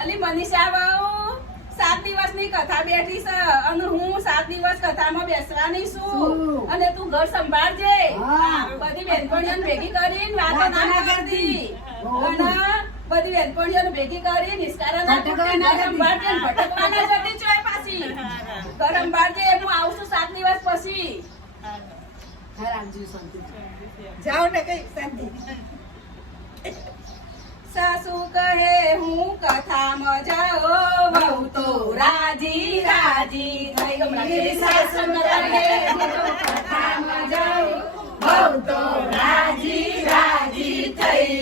અલી મનીષા બહુ 7 દિવસની કથા બેઠી છે અને હું 7 દિવસ કથામાં બેસવાની છું અને તું ઘર સંભાળજે. બધી બેનપણીઓને ભેગી કરીને વાતો ના કરતી અને બધી બેનપણીઓને ભેગી કરી નિસ્કારા ના સંભાળજે. ભટકવા ના જતી છે પાછી. ઘર સંભાળજે. હું આવું છું 7 દિવસ પછી. જાઓ ને કઈ શાંતિ. સાસુ કહે હું કથામાં જાઓ વહુ તો રાજી રાજી થઈ. સાસુ કહે હું કથામાં જાઓ વહુ તો રાજી રાજી થઈ.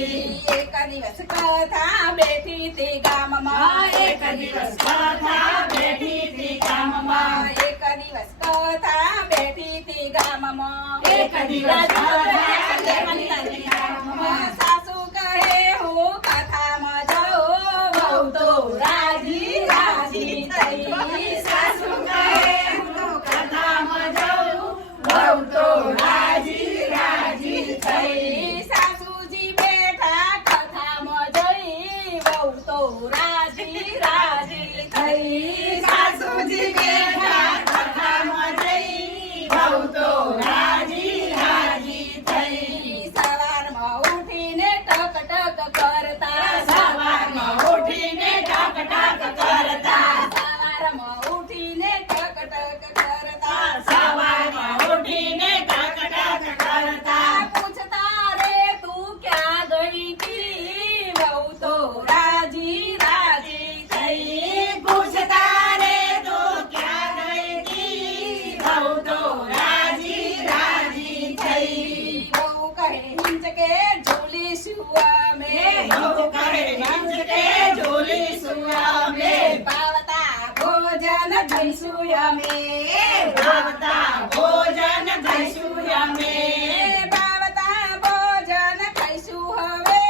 એક દિવસ કથા બેઠી તે ગામમાં. એક દિવસ કથા બેઠી તે ગામમાં. એક દિવસ કથા બેઠી તે ગામમાં. એક દિવસ સાસુ કહે હું કથામાં જાઉં વહુ તો રાજી રાજી થઈ. સાસુ કહે હું કથામાં જાઉં વહુ તો રાજી રાજી થઈ. સાસુજી બેઠા કથામાં જઈ વહુ તો રાજી રાજી થઈ. સાસુજી બેઠા કથામાં જઈ વહુ તો રાજી રાજી થઈ. સવારમાં ઉઠીને ટક ટક કરતા. સવારમાં ઉઠીને ટક ટક કરતા. સવારમાં ઉઠીને ટક ટક કરતા. સવારમાં ઉઠીને ટક ટક કરતા. પૂછતા રે તું ક્યાં ગઈ તી વહુ તો રાજી રાજી થઈ. પૂછતા રે તું ક્યાં ગઈ તી વહુ તો રાજી રાજી થઈ. વહુ કહે હિંચકે ઝૂલીશું અમે. વહુ કહે હિંચકે ઝૂલીશું અમે. ભાવતા ભોજન જઈશું અમે. ભાવતા ભોજન જઈશું અમે. ભાવતા ભોજન ખાઈશું હવે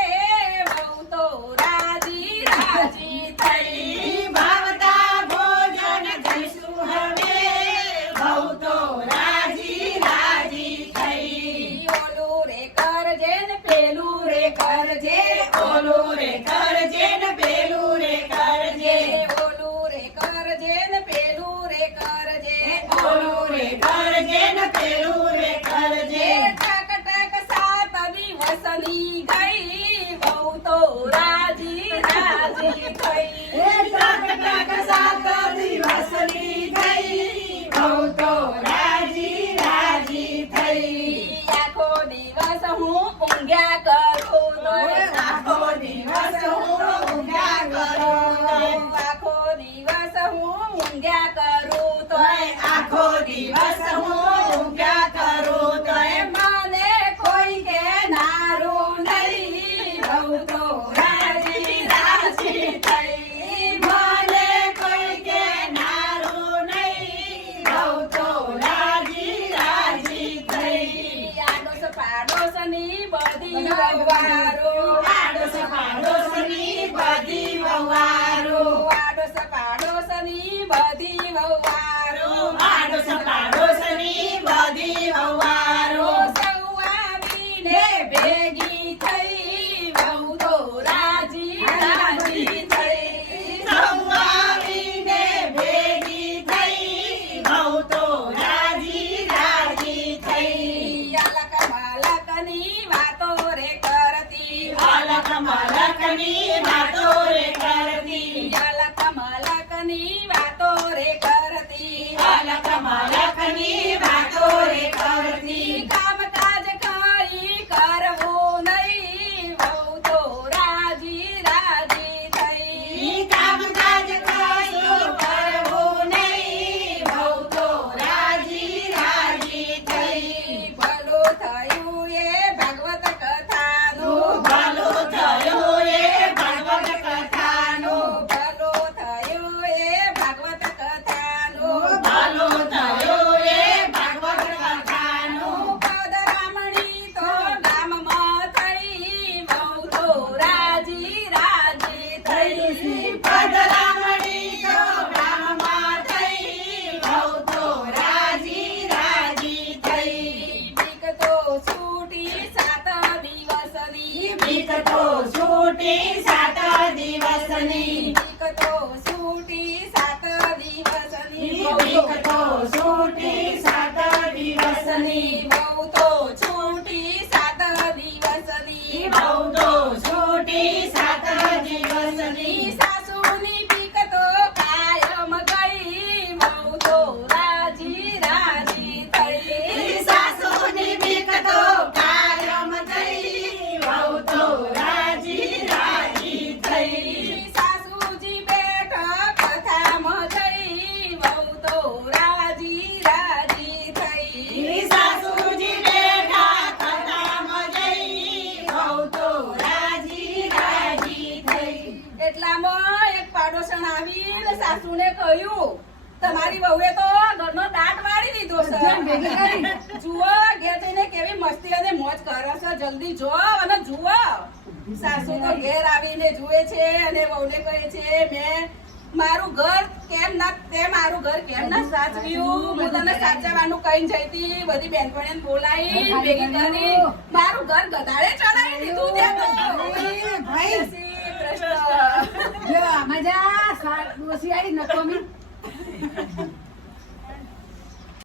વહુ તો રાજી રાજી થઈ. ભાવતા ભોજન જઈશું હવે વહુ તો રાજી રાજી થઈ. ઓલું રે કરજે ને પેલું રે કરજે. ઓલું રે કરજે ને પેલું રે કરજે. ઓલું રે કરજે ને પેલું રે કરજે. ઓલું રે કરજે ને પેલું રે કરજે. ટક ટક 7 દિવસની ગઈ વહુ તો રાજી રાજી થઈ. ટક ટક 7 દિવસની ગઈ વહુ તો રાજી રાજી થઈ. આખો દિવસ હું ઊંઘ્યા કરું તો. આખો દિવસ હું ઊંઘ્યા કરું તો. આખો દિવસ હું ઊંઘ્યા કરું તો. આખો દિવસ હું ઊંઘ્યા કરું તો. મને કોઈ કે નારું નહીં વહુ તો રાજી રાજી થઈ. મને કોઈ કે નારું નહીં વહુ તો રાજી રાજી થઈ. આડોશ પાડોશની બધી વહુવારો. આડોશ પાડોશની બધી વહુવારો. આડોશ પાડોશની બધી વહુવારો. આડોશ પાડોશની બધી વહુવારો. સૌ આવીને ભેગી થઈ વહુ તો રાજી રાજી થઈ. સૌ આવીને ભેગી થઈ વહુ તો રાજી રાજી થઈ. અલક મલકની વાતો રે કરતી. અલક મલકની વાતો રે કરતી. અલક મલકની વાતો રે કરતી. અલક મલકની વાતો રે કરતી. કામકાજ કઈ કરવું નહીં વહુ તો રાજી રાજી થઈ. કામકાજ કઈ કરવું નહીં વહુ તો રાજી રાજી થઈ. ભલું થયું એ ભાગવત કથાનું. ભલું થયું એ ભાગવત છૂટી 7 દિવસની બીક તો છૂટી 7 દિવસની બીક તો છૂટી 7 દિવસની બહુ તો છૂટી 7 દિવસની બહુ તો છૂટી 7 દિવસની સાસુની બીક તો કાયમ ગઈ બહુ તો રાજી રાજી થઈ સાસુની બીક તો કાયમ ગઈ બહુ તો રાજી રાજી થઈ સાસુજી બેઠા કથામાં જઈ બહુ તો રાજી રાજી થઈ સાસુજી બેઠા કથામાં જઈ બહુ તો રાજી રાજી થઈ એટલામાં એક પાડોશણ આવીને સાસુને કહ્યું તમારી વહુએ તો ઘરનો દાટ વાળી દીધો છે જુઓ ઘેર જઈને કેવી મસ્તી અને મોજ કરે છે જલ્દી જો અને જુઓ સાસુ તો ઘેર આવીને જુએ છે અને વહુને કહે છે મેં મારું ઘર કેમ ના તે મારું ઘર કેમ ના સાચવ્યું હું તને સાચવવાનું કઈ જઈતી બધી બેનપણીને બોલાવી ભેગી કરી મારું ઘર ગધાડે ચડાવી દીધું ત્યાં તો ભાઈ શ્રી કૃષ્ણ જો મજા ડોસી આડી નકોમી